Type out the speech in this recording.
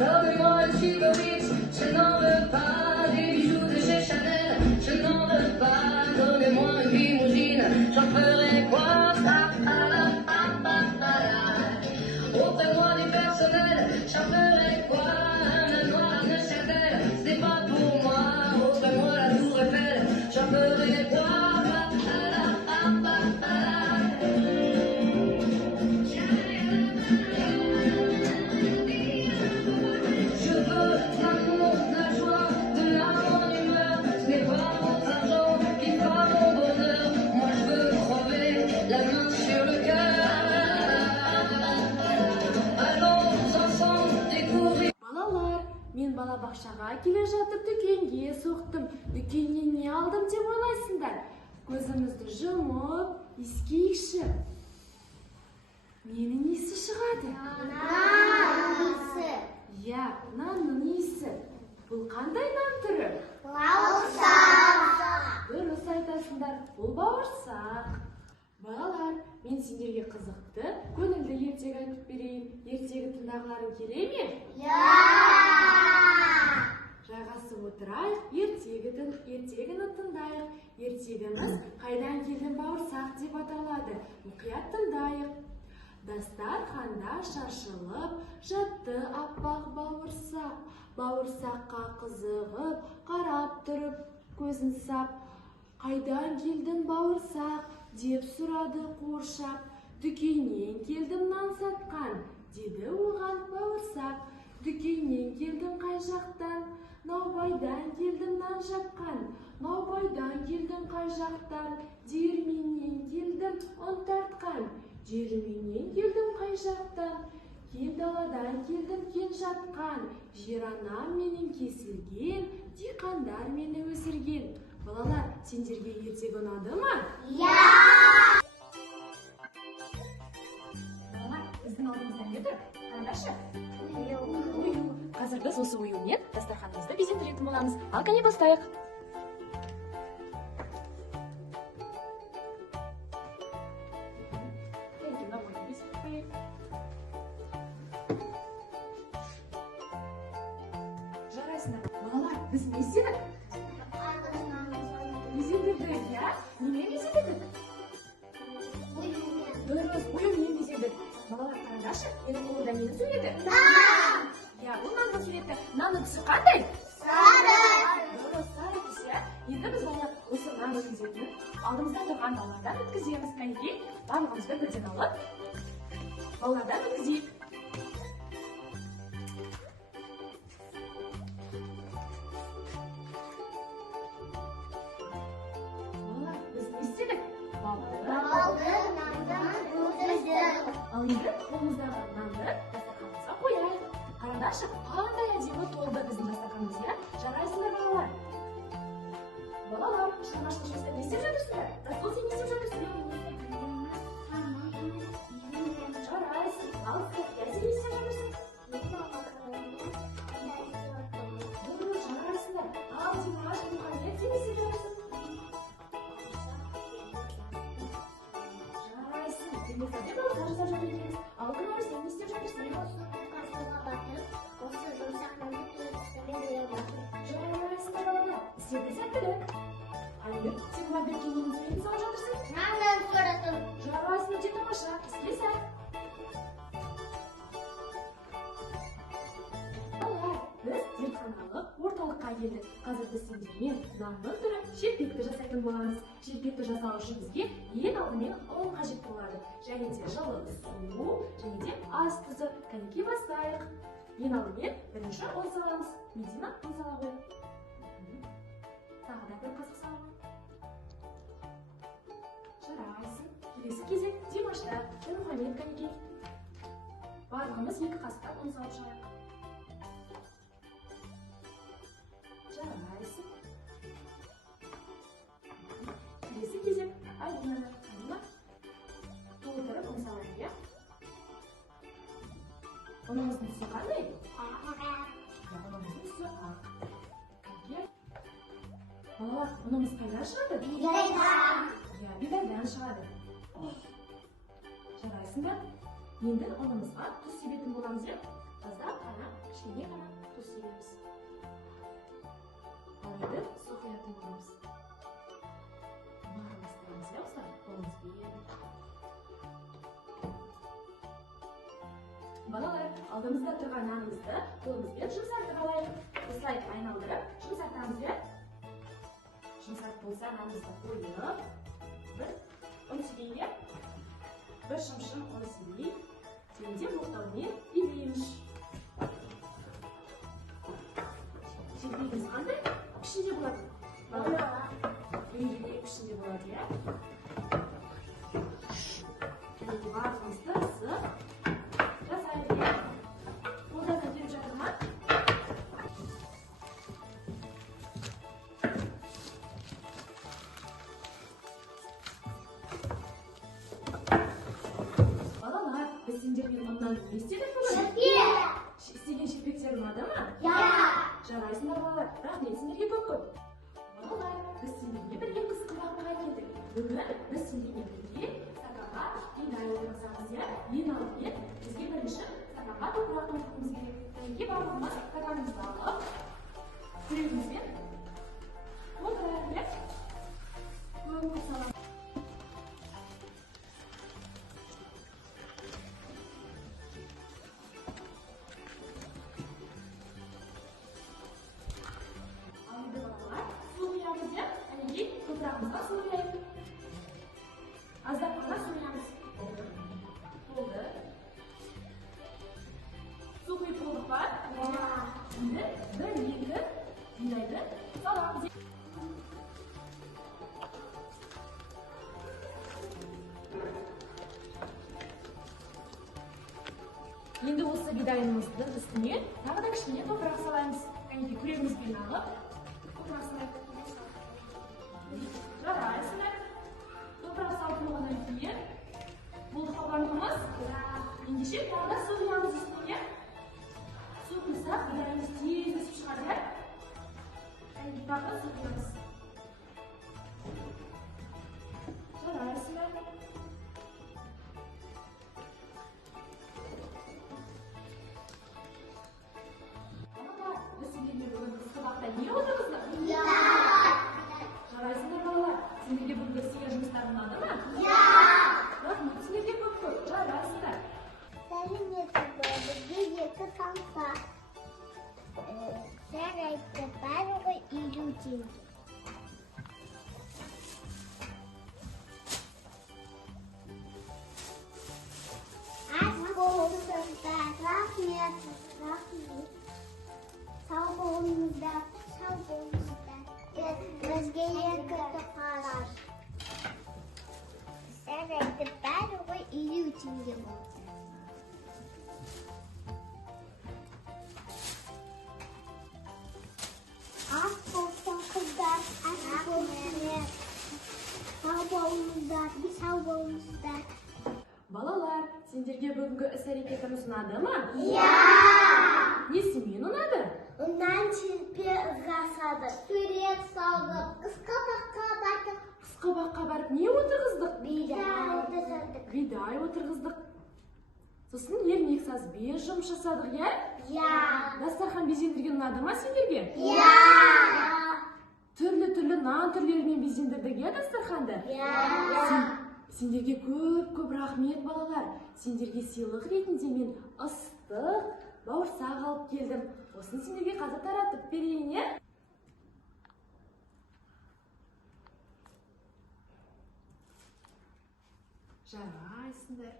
Donne-moi une chicorite, je n'en veux pas. Des bijoux de chez Chanel, je n'en veux pas. Donnez-moi une limousine, j'en ferai quoi? Offrez-moi du personnel, j'en ferai quoi? Un noir de Chapelle, c'est pas pour moi. Offrez-moi la tour Eiffel, j'en ferai quoi? Мен балабақшаға келе жатып дүкенге соқтым. Дүкеннен не алдым деп ойлайсыңдар? Көзімізді жұмып, ескейікші. Менің иісі шығады? Нан иісі. Иә, нанның иісі. Бұл қандай нан түрі? Бауырсақ. Дұрыс айтасыңдар, бұл бауырсақ. Балалар, мен сендерге қызықты, көңілді ертегі айтып берейін. Ертегі тыңдағыларың келе ме? Жайғасып отырайық, ертегіні тыңдайық. Ертегіміз қайдан келдің бауырсақ деп аталады. Мұқият тыңдайық. Дастарханда шашылып, жатты аппақ бауырсақ. Бауырсаққа қызығып, қарап тұрып, көзін сап. Қайдан келдің бауырсақ деп сұрады қуыршақ. Дүкеннен келдім нан сатқан, деді оған бауырсақ. Дүкеннен келдім қай жақтан, наубайдан келдім нан жапқан. Наубайдан келдім қай жақтан, диірменнен келдім ұн тартқан. Диірменнен келдім қай жақтан, кең даладан келдім кен жатқан. Жер анам менің кесілген, диқандар мені өсірген. Балалар, сендерге ертегі ұнады ма? Иә! Балалар, біздің алдымызда не тұр? Қараңдаршы. Ою. Қазір біз осы оюмен дастарханымызды безендіретін боламыз. Ал кәне бастайық. Жарайсыңдар. Балалар, біз не істедік? Безендірдік, иә? Немен безендірдік? Дұрыс, оюмен безендірдік. Балалар, қараңдаршы, менің қолымда нені суреті? Нан! Иә, бұл нанның суреті. Нанның түсі қандай? Сары! Дұрыс, сары түс, иә? Енді біз балалар осы нанның сүзетін алдымызда тұрған балалардан өткіземіз. Кәнекей, барлығымызды бірден алып, балалардан өткізейік. Балалар, біз не істедік? Балды нандан өткіздік. Ал енді қолымыздағы нанды дастарханымызға қояйық. Қараңдаршы, қандай әдемі толды біздің дастарханымыз, иә? Жарайсыңдар балалар. Балалар, шығармашылық жұмыста не істеп жатырсыңдар? Расул, сен не істеп жатырсың? Жарайсың. Ал София, сен не істеп жатырсың? Дұрыс, жарайсыңдар. Ал Димаш, Мұхаммед, сен не істеп жатырсың? Жарайсың. Телефонда балалар жасап жатыр екенбіз. Ал Гүлнар, сен не істеп жатырсың? Жарайсыңдар балалар. Істеуге сәттілік. Айыр, сен мобиль киіміңді немен салып жатырсың? Нандан сұрадым. Жарайсың, өте тамаша. Іске сәт. Балалар, біз зертханалық орталыққа келдік. Қазір біз сендермен нанның түрі шелпекті жасайтын боламыз. Шелпекті жасау үшін бізге ең алдымен ұн қажет болады. Және де жылы су, және де ас тұзы. Кәнекей бастайық. Ең алдымен бірінші ұн саламыз. Медина ұн сала ғой. Тағы да бір қасық сала ғой. Жарайсың. Келесі кезек Димашта. Мұхаммед, кәнекей. Барлығымыз екі қасықтан ұн салып шығайық. Жарайсың. Келесі кезек Айдина. Толтырып ұн салайық, иә? Ұнымыздың түсі қандай? Ұнымыздың түсі ақ. Балалар, ұнымыз қайдан шығады? Бидайдан. Иә, бидайдан шығады. Жарайсыңдар. Енді ұнымызға тұз себетін боламыз, иә? Аздап қана кішкене жасайтын боламыз. Бастырамыз, иә, осылай, қолымызбен. Балалар, алдымызда тұрған нанымызды қолымызбен жұмсартып алайық. Осылай айналдырып, жұмсартамыз, иә? Жұмсарт болса, нанымызды қойып, бір ұн сүйейік, бір шымшым ұн сүйейік, және боқтаумен илейміз. Шелпегіміз қандай? Пішінде болады. Үйіндей пішінде болады, иә? Және барлығымызды ысып жасайды, иә? Қолдан көтеріп жатыр ма? Балалар, біз сендермен ұннан не істедік бүгін? Істеген шелпектер ұнады ма? Жарайсыңдар балалар, рахмет сендерге көп-көп. Балалар, біз сендерге бірге қысқы бағбаға келдік. Бүгін біз сендермен бірге стаканға бидай отырғызамыз, иә? Ең алдымен бізге бірінші стаканға топырақ толтыруымыз керек. Неге барлығымыз стаканымызды алып, күрегімізбен толтырайық, иә? Көп саламыз. Топырағымызға су құяйық. Аздап қана су құямыз. Болды. Су құйып болдық па? Енді бір-екі бидайды саламыз. Енді осы бидайымыздың үстіне тағы да кішкене топырақ салаймыз. Кәнекей күрегімізбен алып, топырақ салайық. Жарайсыңдар. Топырақ салып болғаннан кейін болды қалғанымыз. Ендеше тағы да су құямыз үстіне. Су құйсақ, бидайымыз тез өсіп шығады, иә? Кәнекей тағы да су құямыз. Жарайсыңдар. Біз сендерге бүгін қысқы бақта не отырғыздық? Жарайсыңдар балалар, сендерге бүгінгі істеген жұмыстар ұнады ма? Рахмет сендерге көп-көп, жарайсыңдар. Екі самса. Жарайды, барлығы 50 теңге. Аз болыңыздар, рахмет. Сау болыңыздар. Өзге екі тоқалар. Жарайды, барлығы 50 теңге болды. Ақ болсын қыздар, ақ болсын. Сау болыңыздар. Балалар, сендерге бүгінгі іс-әрекетіміз ұнады ма? Несімен ұнады? Онан шелпе жасадық, сурет салдық, қысқы баққа бардық. Қысқы баққа барып не отырғыздық? Бидай отырғыздық. Бидай отырғыздық. Сосын ермек сазбен жұмыс жасадық, иә? Дастархан безендірген ұнады ма сендерге? Түрлі-түрлі нан түрлерімен безендірдік, иә, дастарханды? Сендерге көп-көп рахмет, балалар. Сендерге сыйлық ретінде мен ыстық бауырсақ алып келдім. Осыны сендерге қазір таратып берейін, иә? Жарайсыңдар.